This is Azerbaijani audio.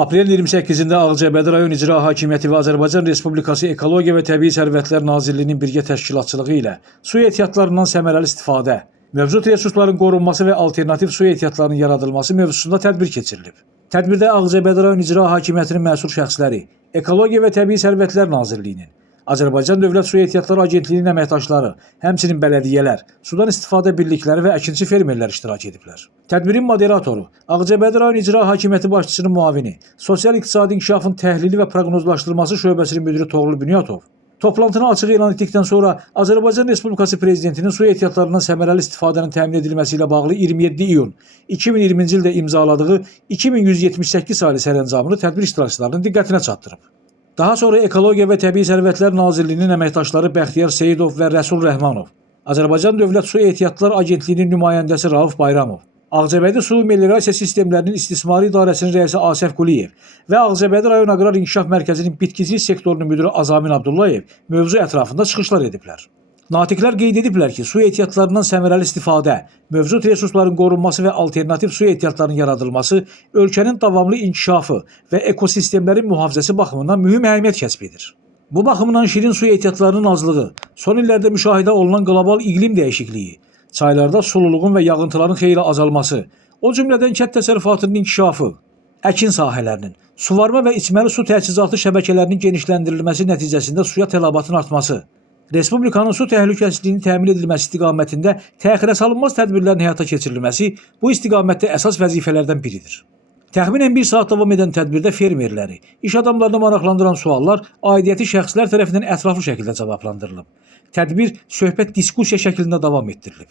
Aprel 28-də Ağcabədi rayon İcra Hakimiyyəti və Azərbaycan Respublikası Ekologiya və Təbii Sərvətlər Nazirliyinin birgə təşkilatçılığı ilə su ehtiyatlarından səmərəli istifadə, mövcud resursların qorunması və alternativ su ehtiyatlarının yaradılması mövzusunda tədbir keçirilib. Tədbirdə Ağcabədi rayon İcra Hakimiyyətinin məsul şəxsləri, Ekologiya və Təbii Sərvətlər Nazirliyinin, Azərbaycan Dövlət Su Ehtiyatları Agentliyinin əməkdaşları, həmçinin bələdiyyələr, sudan istifadə birlikləri və əkinçi fermerlər iştirak ediblər. Tədbirin moderatoru, Ağcabədi rayon İcra Hakimiyyəti başçısının müavini, Sosial-İqtisadi İnkişafın Təhlili və Proqnozlaşdırması şöbəsinin müdiri Toğrul Bünyatov, toplantını açıq elan etdikdən sonra Azərbaycan Respublikası Prezidentinin su ehtiyatlarından səmərəli istifadənin təmin edilməsi ilə bağlı 27 iyun 2020-ci ildə imzaladığı 2178 sayılı sərəncamını tədbir iştirakçılarının diqqətinə çatdırıb. Daha sonra Ekologiya və Təbii Sərvətlər Nazirliyinin əməkdaşları Bəxtiyar Seyidov və Rəsul Rəhmanov, Azərbaycan Dövlət Su Ehtiyatlar Agentliyinin nümayəndəsi Rauf Bayramov, Ağcabədi Su Meliorasiya Sistemlərinin İstismarı İdarəsinin rəisi Asəf Quliyev və Ağcabədi rayon Aqrar İnkişaf Mərkəzinin bitkicilik sektorunun müdiri Azamin Abdullayev mövzu ətrafında çıxışlar ediblər. Natiqlər qeyd ediblər ki, su ehtiyatlarından səmərəli istifadə, mövcud resursların qorunması və alternativ su ehtiyatlarının yaradılması ölkənin davamlı inkişafı və ekosistemlərin mühafizəsi baxımından mühüm əhəmiyyət kəsb edir. Bu baxımdan şirin su ehtiyatlarının azlığı, son illərdə müşahidə olunan qlobal iqlim dəyişikliyi, çaylarda sululuğun və yağıntıların xeyli azalması, o cümlədən kənd təsərrüfatının inkişafı, əkin sahələrinin, suvarma və içməli su təchizatı şəbəkələrinin genişləndirilməsi nəticəsində suya tələbatın artması, Respublikanın su təhlükəsizliyinin təmin edilməsi istiqamətində təxirəsalınmaz tədbirlərin həyata keçirilməsi bu istiqamətdə əsas vəzifələrdən biridir. Təxminən 1 saat davam edən tədbirdə fermerləri, iş adamlarını maraqlandıran suallar aidiyyəti şəxslər tərəfindən ətraflı şəkildə cavablandırılıb. Tədbir söhbət diskussiya şəklində davam etdirilib.